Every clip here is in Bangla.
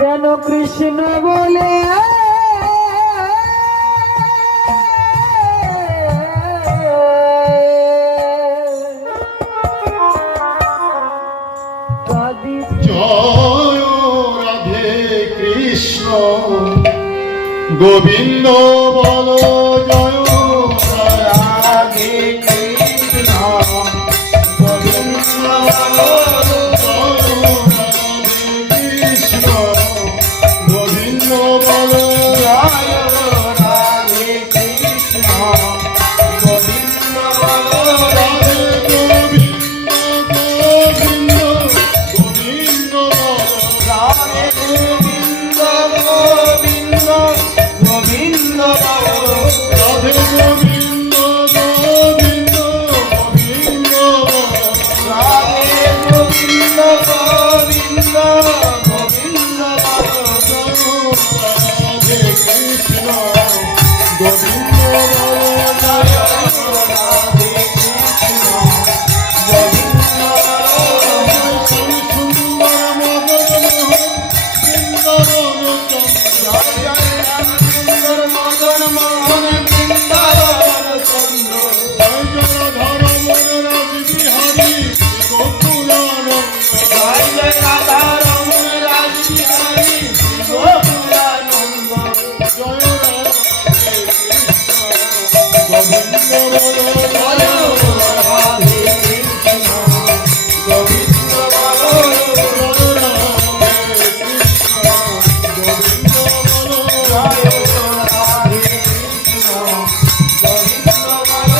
যেন কৃষ্ণ বলে জয় রাধে কৃষ্ণ গোবিন্দ বল জয় রাধে কৃষ্ণ গোবিন্দ বল কৃষ্ণ গোবিন্দ বল জয় রাধে কৃষ্ণ গোবিন্দ বল রাধে গোবিন্দ গোবিন্দ গোবিন্দ রাধে গোবিন্দ গোবিন্দ গোবিন্দ রাধে গোবিন্দ গোবিন্দ গোবিন্দ রাধে গোবিন্দ গোবিন্দ গোবিন্দ রাধে কৃষ্ণ গোবিন্দ জয় রাধে কৃষ্ণ গোবিন্দ সুন্দর মদন মোহন বৃন্দাবন চন্দ্র জয় জয়ধর মন রাজ বিহারী গোকুলানন্দ জয় জয় রাধা রমন রাজ বিহারী গোকুলানন্দ জয় রাধে কৃষ্ণ গোবিন্দ বল জয় রাধে কৃষ্ণ গোবিন্দ বল জয় রাধে কৃষ্ণ গোবিন্দ বল জয় রাধে কৃষ্ণ গোবিন্দ বল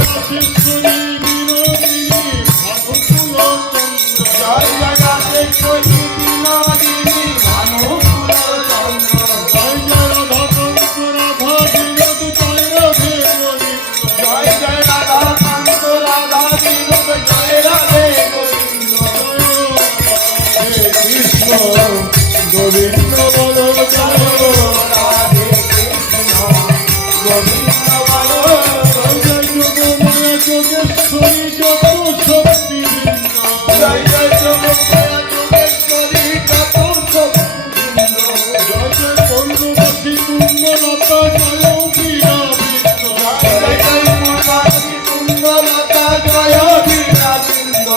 রাজেশ্বরী বিনোদিনী ভানুকুল চন্দ্র জয় জয় রাজেশ্বরী বিনোদিনী ভানুকুল চন্দ্র জয় জয় রাধাকান্ত রাধা বিনোদ জয় রাধে গোবিন্দ জয় জয় রাধাকান্ত রাধা বিনোদ জয় রাধে গোবিন্দ জয় রাধে কৃষ্ণ গোবিন্দ বল জয় রাধে কৃষ্ণ গোবিন্দ বল জয় জয় যোগমায়া যোগেশ্বরী যত শক্তি বৃন্দ জয় জয় যোগমায়া যোগেশ্বরী যত শক্তি বৃন্দ জয় জয় পূর্ণবাসী কুণ্ডলতা জয় বীরা বৃন্দ জয় জয় পূর্ণবাসী কুণ্ডলতা জয় বীরা বৃন্দ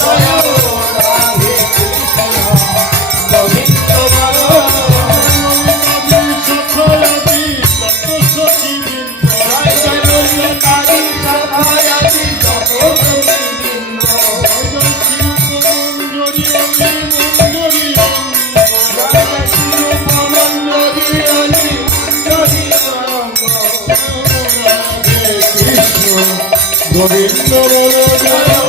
জয় রাধে কৃষ্ণ গোবিন্দ বল সখয়াতি যত সখী বৃন্দ জয় জয় ললিতাদি সখয়াতি যত সখী বৃন্দ জয় জয় শিরূপমঞ্জরি অলি মঞ্জরি অঙ্গ জয় জয় শিরূপমঞ্জরি অলি মঞ্জরি অঙ্গ রাধে কৃষ্ণ গোবিন্দ বল জয়